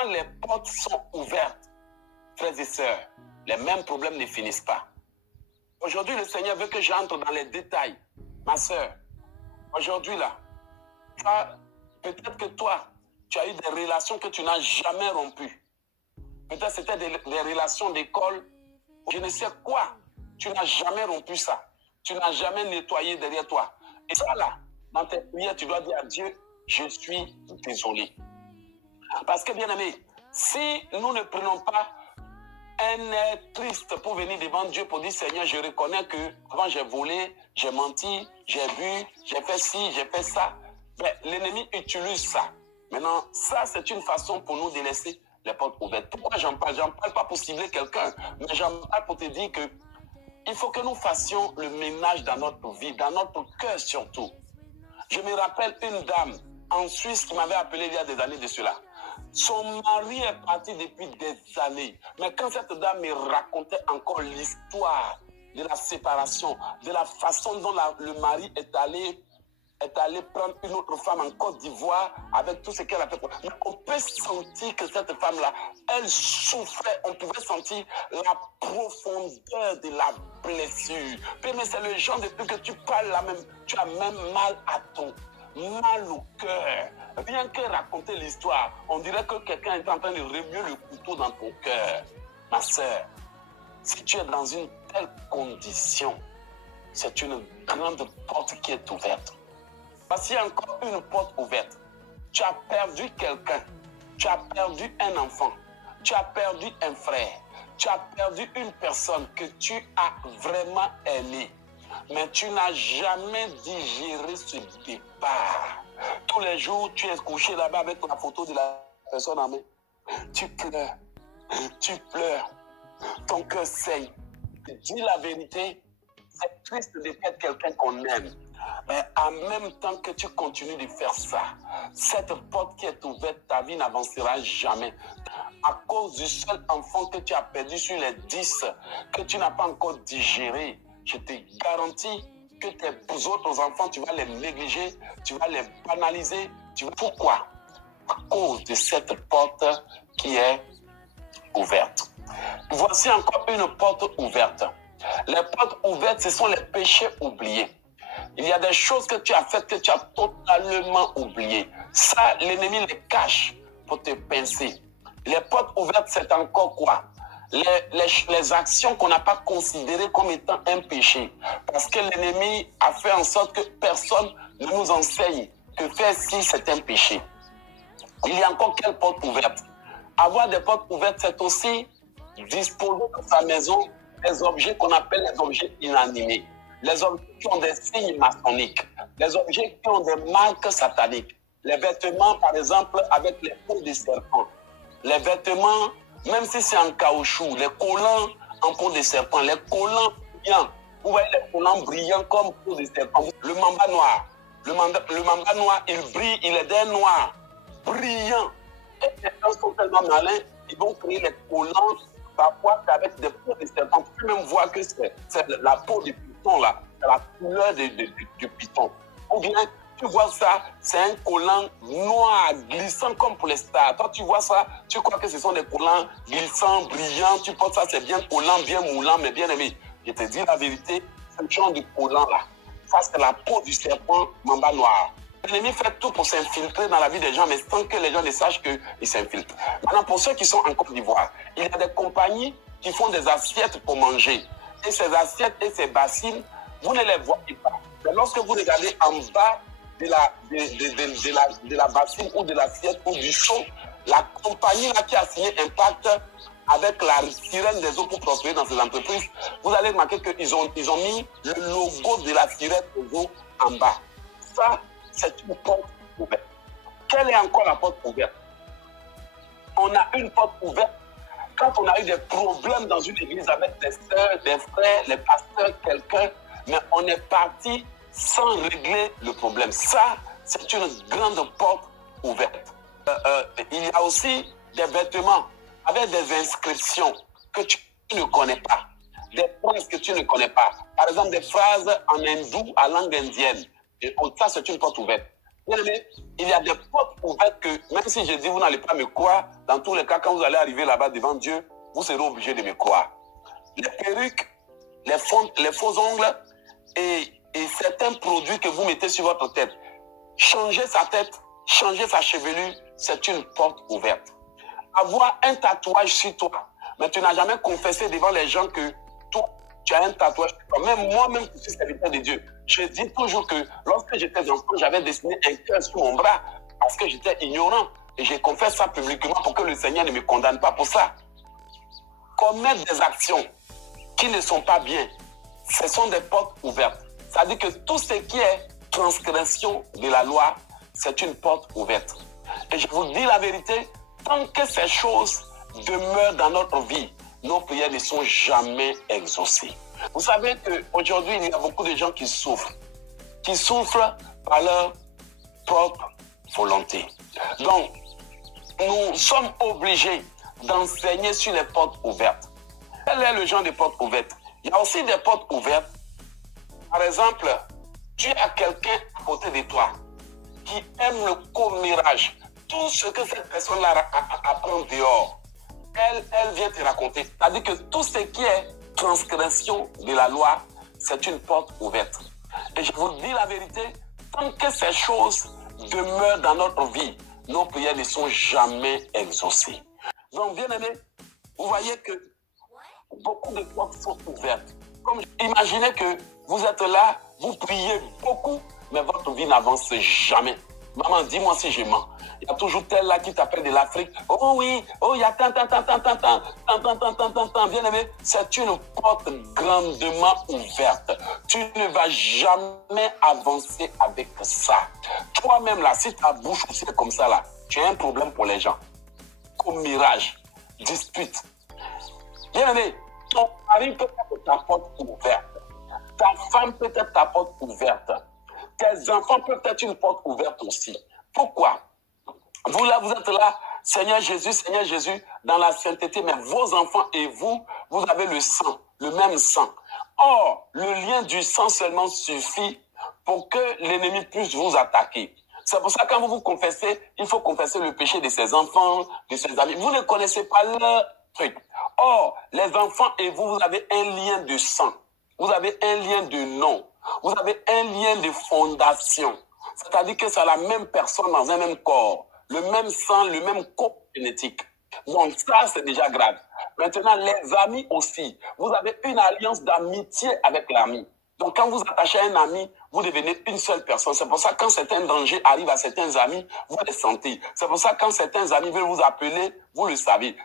Quand les portes sont ouvertes, frères et sœurs, les mêmes problèmes ne finissent pas. Aujourd'hui, le Seigneur veut que j'entre dans les détails. Ma sœur, aujourd'hui là, peut-être que toi, tu as eu des relations que tu n'as jamais rompues. Peut-être c'était des relations d'école, je ne sais quoi. Tu n'as jamais rompu ça. Tu n'as jamais nettoyé derrière toi. Et ça là, dans tes prières, tu dois dire à Dieu, je suis désolé. Parce que bien aimé, si nous ne prenons pas un air triste pour venir devant Dieu pour dire, Seigneur, je reconnais que avant j'ai volé, j'ai menti, j'ai bu, j'ai fait ci, j'ai fait ça. Mais l'ennemi utilise ça. Maintenant, ça, c'est une façon pour nous de laisser les portes ouvertes. Pourquoi j'en parle? J'en parle pas pour cibler quelqu'un, mais j'en parle pour te dire que il faut que nous fassions le ménage dans notre vie, dans notre cœur surtout. Je me rappelle une dame en Suisse qui m'avait appelé il y a des années de cela. Son mari est parti depuis des années. Mais quand cette dame me racontait encore l'histoire de la séparation, de la façon dont le mari est allé prendre une autre femme en Côte d'Ivoire avec tout ce qu'elle a fait. On peut sentir que cette femme-là, elle souffrait. On pouvait sentir la profondeur de la blessure. Mais c'est le genre de truc que tu parles là même, tu as même mal à ton mal au cœur. Rien que raconter l'histoire, on dirait que quelqu'un est en train de remuer le couteau dans ton cœur. Ma sœur, si tu es dans une telle condition, c'est une grande porte qui est ouverte. Voici encore une porte ouverte. Tu as perdu quelqu'un. Tu as perdu un enfant. Tu as perdu un frère. Tu as perdu une personne que tu as vraiment aimée. Mais tu n'as jamais digéré ce départ. Tous les jours, tu es couché là-bas avec la photo de la personne en main. Tu pleures. Tu pleures. Ton cœur saigne. Dis la vérité. C'est triste de perdre quelqu'un qu'on aime. Mais en même temps que tu continues de faire ça, cette porte qui est ouverte, ta vie n'avancera jamais. À cause du seul enfant que tu as perdu sur les 10, que tu n'as pas encore digéré, je te garantis que tes autres enfants, tu vas les négliger, tu vas les banaliser. Pourquoi? À cause de cette porte qui est ouverte. Voici encore une porte ouverte. Les portes ouvertes, ce sont les péchés oubliés. Il y a des choses que tu as faites que tu as totalement oubliées. Ça, l'ennemi les cache pour te pincer. Les portes ouvertes, c'est encore quoi? Les actions qu'on n'a pas considérées comme étant un péché. Parce que l'ennemi a fait en sorte que personne ne nous enseigne que faire ci, c'est un péché. Il y a encore quelle porte ouverte? Avoir des portes ouvertes, c'est aussi disposer dans sa maison des objets qu'on appelle les objets inanimés. Les objets qui ont des signes maçonniques, les objets qui ont des marques sataniques. Les vêtements, par exemple, avec les peaux de serpent. Les vêtements, même si c'est en caoutchouc, les collants en peau de serpent, les collants brillants. Vous voyez les collants brillants comme peau de serpent. Le mamba noir. Le mamba noir, il brille, il est d'un noir brillant. Et les gens sont tellement malins, ils vont créer les collants, parfois avec des peaux de serpent. Tu peux même voir que c'est la peau de python là, c'est la couleur du python. Ou bien, tu vois ça, c'est un collant noir, glissant comme pour les stars. Toi, tu vois ça, tu crois que ce sont des collants glissants, brillants. Tu penses ça, c'est bien collant, bien moulant, mais bien aimé. Je te dis la vérité, ce genre de collant là, ça c'est la peau du serpent mamba noir. L'ennemi fait tout pour s'infiltrer dans la vie des gens, mais sans que les gens ne sachent qu'il s'infiltre. Maintenant, pour ceux qui sont en Côte d'Ivoire, il y a des compagnies qui font des assiettes pour manger. Et ces assiettes et ces bassines, vous ne les voyez pas. Mais lorsque vous regardez en bas de la bassine ou de l'assiette ou du seau, la compagnie là qui a signé un pacte avec la sirène des eaux pour prospérer dans ces entreprises, vous allez remarquer qu'ils ont mis le logo de la sirène des eaux en bas. Ça, c'est une porte ouverte. Quelle est encore la porte ouverte? On a une porte ouverte quand on a eu des problèmes dans une église avec des sœurs, des frères, les pasteurs, quelqu'un, mais on est parti sans régler le problème. Ça, c'est une grande porte ouverte. Il y a aussi des vêtements avec des inscriptions que tu ne connais pas, des phrases que tu ne connais pas. Par exemple, des phrases en hindou à langue indienne. Et ça, c'est une porte ouverte. Bien aimé, il y a des portes ouvertes que, même si je dis vous n'allez pas me croire, dans tous les cas, quand vous allez arriver là-bas devant Dieu, vous serez obligé de me croire. Les perruques, les faux ongles et certains produits que vous mettez sur votre tête. Changer sa tête, changer sa chevelure, c'est une porte ouverte. Avoir un tatouage sur toi, mais tu n'as jamais confessé devant les gens que toi, tu as un tatouage sur toi. Même moi-même, je suis serviteur de Dieu. Je dis toujours que lorsque j'étais enfant, j'avais dessiné un cœur sur mon bras parce que j'étais ignorant. Et je confesse ça publiquement pour que le Seigneur ne me condamne pas pour ça. Commettre des actions qui ne sont pas bien, ce sont des portes ouvertes. Ça veut dire que tout ce qui est transgression de la loi, c'est une porte ouverte. Et je vous dis la vérité, tant que ces choses demeurent dans notre vie, nos prières ne sont jamais exaucées. Vous savez qu'aujourd'hui, il y a beaucoup de gens qui souffrent par leur propre volonté. Donc, nous sommes obligés d'enseigner sur les portes ouvertes. Quel est le genre de portes ouvertes? Il y a aussi des portes ouvertes. Par exemple, tu as quelqu'un à côté de toi qui aime le commérage. Tout ce que cette personne-là apprend dehors, elle vient te raconter. C'est-à-dire que tout ce qui est transgression de la loi, c'est une porte ouverte. Et je vous dis la vérité, tant que ces choses demeurent dans notre vie, nos prières ne sont jamais exaucées. Donc, bien aimé, vous voyez que beaucoup de portes sont ouvertes. Comme imaginez que vous êtes là, vous priez beaucoup, mais votre vie n'avance jamais. Maman, dis-moi si je mens. Il y a toujours tel là qui t'appelle de l'Afrique. Oh oui, oh il y a tant. Bien aimé, c'est une porte grandement ouverte. Tu ne vas jamais avancer avec ça. Toi-même là, si ta bouche aussi est comme ça là, tu as un problème pour les gens. Commérage, dispute. Bien aimé, ton mari peut être ta porte ouverte. Ta femme peut être ta porte ouverte. Tes enfants peuvent être une porte ouverte aussi. Pourquoi? Vous là, vous êtes là, Seigneur Jésus, dans la sainteté, mais vos enfants et vous, vous avez le sang, le même sang. Or, le lien du sang seulement suffit pour que l'ennemi puisse vous attaquer. C'est pour ça que quand vous vous confessez, il faut confesser le péché de ses enfants, de ses amis. Vous ne connaissez pas leur truc. Or, les enfants et vous, vous avez un lien de sang. Vous avez un lien de nom. Vous avez un lien de fondation. C'est-à-dire que c'est la même personne dans un même corps. Le même sang, le même code génétique. Donc ça, c'est déjà grave. Maintenant, les amis aussi. Vous avez une alliance d'amitié avec l'ami. Donc quand vous attachez à un ami, vous devenez une seule personne. C'est pour ça que quand certains dangers arrivent à certains amis, vous les sentez. C'est pour ça que quand certains amis veulent vous appeler, vous le savez.